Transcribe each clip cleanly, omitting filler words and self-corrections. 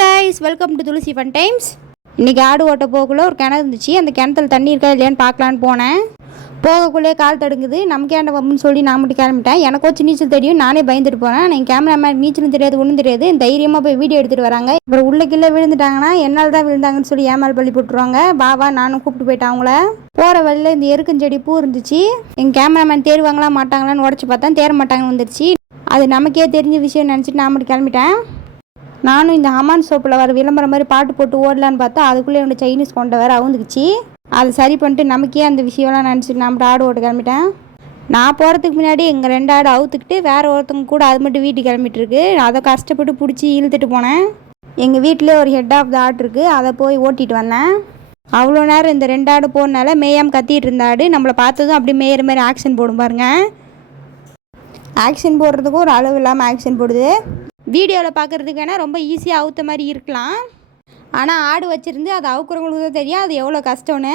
Guys, welcome to Tulasi fun times. இன்றைக்கி ஆடு ஓட்ட போகக்குள்ளே ஒரு கிணறு இருந்துச்சு. அந்த கிணத்துல தண்ணி இருக்கா இல்லையான்னு பார்க்கலான்னு போனேன். போகக்குள்ளே கால் தடுங்குது. நமக்கு ஏன்டா வம்புன்னு சொல்லி நான் மட்டும் கிளம்பிட்டேன். எனக்கு வச்சு நீச்சல் தெரியும், நானே பயந்துட்டு போனேன். என் கேமராமேன் நீச்சலும் தெரியாது, ஒன்றும் தெரியாது. தைரியமாக போய் வீடியோ எடுத்துகிட்டு வராங்க. அப்புறம் உள்ள கீழே விழுந்துட்டாங்கன்னா என்னால் தான் விழுந்தாங்கன்னு சொல்லி ஏமால் பள்ளி போட்டுருவாங்க. பாவா நானும் கூப்பிட்டு போயிட்டேன் அவங்கள. போகிற வழியில் இந்த எருக்கஞ்செடி பூ இருந்துச்சு. எங்கள் கேமராமேன் தேடுவாங்களா மாட்டாங்களான்னு உடச்சி பார்த்தேன். தேர மாட்டாங்கன்னு வந்துருச்சு. அது நமக்கே தெரிஞ்ச விஷயம் நினச்சிட்டு நான் மட்டும் கிளம்பிட்டேன். நானும் இந்த ஹமான் சோப்பில் வர விளம்பரம் மாதிரி பாட்டு போட்டு ஓடலான்னு பார்த்தா அதுக்குள்ளே என்னோட சைனீஸ் கொண்ட வேறு அவுந்துக்குச்சு. அதை சரி பண்ணிட்டு நமக்கே அந்த விஷயம்லாம் நினச்சிட்டு நான் ஆடு ஓட்ட கிளம்பிட்டேன். நான் போகிறதுக்கு முன்னாடி எங்கள் 2 ஆடு அவுத்துக்கிட்டு வேறு ஒருத்தவங்க கூட அது மட்டும் வீட்டுக்கு கிளம்பிட்டுருக்கு. அதை கஷ்டப்பட்டு பிடிச்சி இழுத்துட்டு போனேன். எங்கள் வீட்டிலே ஒரு ஹெட் ஆஃப் த ஆட் இருக்குது, அதை போய் ஓட்டிகிட்டு வந்தேன். அவ்வளோ நேரம் இந்த 2 ஆடு போனால மேயாமல் கத்திட்டு இருந்த ஆடு நம்மளை பார்த்ததும் அப்படி மேயிற மாதிரி ஆக்ஷன் போடும் பாருங்க. ஆக்ஷன் போடுறதுக்கும் ஒரு அளவு இல்லாமல் ஆக்ஷன் போடுது. வீடியோவில் பார்க்குறதுக்கு வேணால் ரொம்ப ஈஸியாக அவுத்த மாதிரி இருக்கலாம். ஆனால் ஆடு வச்சுருந்து அது அவுக்குறவங்களுக்கு தான் தெரியும் அது எவ்வளோ கஷ்டம்னு.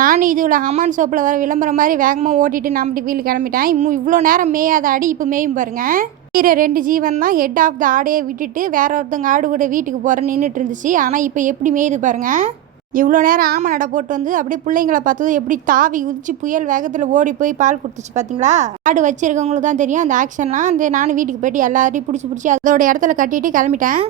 நானும் இதில் ஹமான் சோப்பில் வர விளம்பரம் மாதிரி வேகமாக ஓட்டிட்டு நம்ம வீடு கிளம்பிட்டேன். இவ்வளோ நேரம் மேயாத ஆடு இப்போ மேயும் பாருங்கள். 2 ஜீவன் தான் ஹெட் ஆஃப் த ஆடையை விட்டுட்டு வேற ஒருத்தவங்க ஆடு கூட வீட்டுக்கு போகிறேன்னு நின்றுட்டு இருந்துச்சு. ஆனால் இப்போ எப்படி மேயுது பாருங்கள். இவ்வளோ நேரம் ஆமை நடை போட்டு வந்து அப்படியே பிள்ளைங்களை பார்த்ததும் எப்படி தாவி உதிச்சு புயல் வேகத்தில் ஓடி போய் பால் கொடுத்துச்சு பார்த்தீங்களா. ஆடு வச்சிருக்கவங்களுக்கு தான் தெரியும் அந்த ஆக்ஷன்லாம். நானும் வீட்டுக்கு போய்ட்டு எல்லாரையும் பிடிச்சி அதோட இடத்துல கட்டிட்டு கிளம்பிட்டேன்.